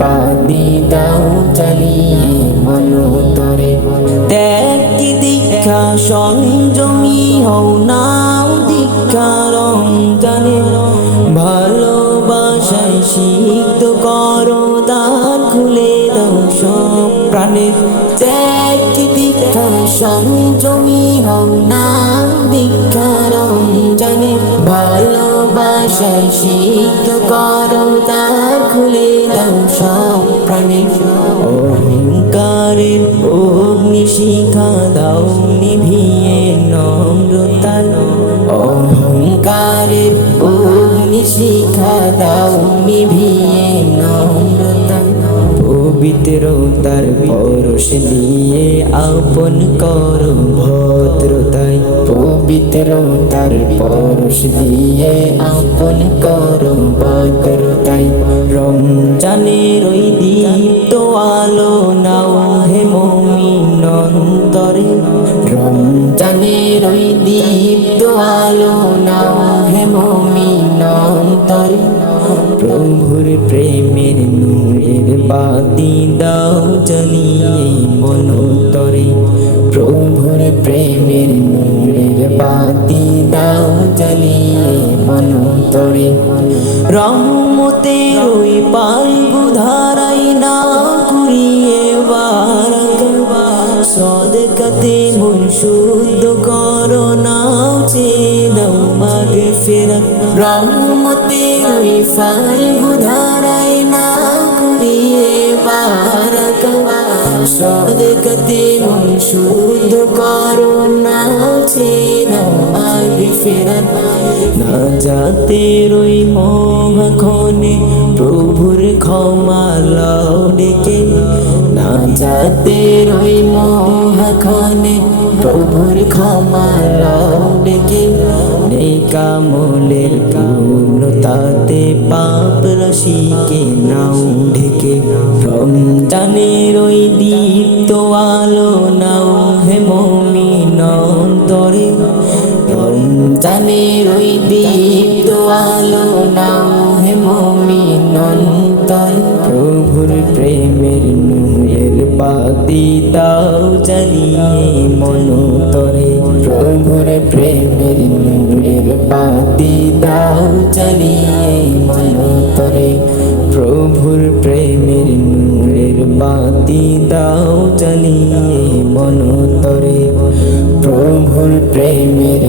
বাতি দাও জ্বালিয়ে মনতরে দেখ কি দীক্ষা, সংযমী হও নাও দীক্ষা রমজানে ভালোবাসায় সিদ্ধ করো, দ্বার খুলে দাও সব প্রাণের। ত্যাগ কি দীক্ষা, সংযমী হও নাও দীক্ষা রমজানে ভালোবাসায় সিদ্ধ করো, দ্বার খুলে দাও সব প্রাণের অহংকারের অগ্নি শিখা দাও, নিভিয়ে নম্রতায় অহংকারের অগ্নি শিখা দাও, নিভিয়ে নম্রতায় পবিত্রতার পরশ দিয়ে আপন করো ভদ্রতায়। পবিত্রতার পরশ দিয়ে আপন মমিন অন্তরে রমজানের ওই দীপ্ত আলো নাও হে মমিন অন্তরে প্রভুর প্রেমের নূরের বাতি দাও জ্বালিয়ে মনতরে। প্রভুর প্রেমের নূরের বাতি দাও জ্বালিয়ে মনতরে। রহমতের ওই পালগু শুদ্ধ করো নাও চে দাও মাগে ফেরা। রহমতের ওই ফাল্গু ধারাই না কুড়িয়ে বারাক। সদকতে মন শুদ্ধ করো নাও চে দাও মাগে ফেরা। না যাতে রই মহাখনে প্রভুর ক্ষমা লাও ডেকে না যাতে রই মহাখনে প্রভুর ক্ষমা লাও ডেকে। কামলের পূর্ণতাতে পাপ রাশিকে নাও ঢেকে। রমজানের ওই দীপ্ত আলো নাও হে মমিন অন্তরে। রমজানের ওই দীপ্ত আলো নাও প্রেমের নূরের বাতি দাও জ্বালিয়ে মনতরে প্রভুর প্রেমের নূরের বাতি দাও জ্বালিয়ে মনতরে প্রভুর প্রেমের নূরের বাতি দাও জ্বালিয়ে মনতরে প্রভুর প্রেমের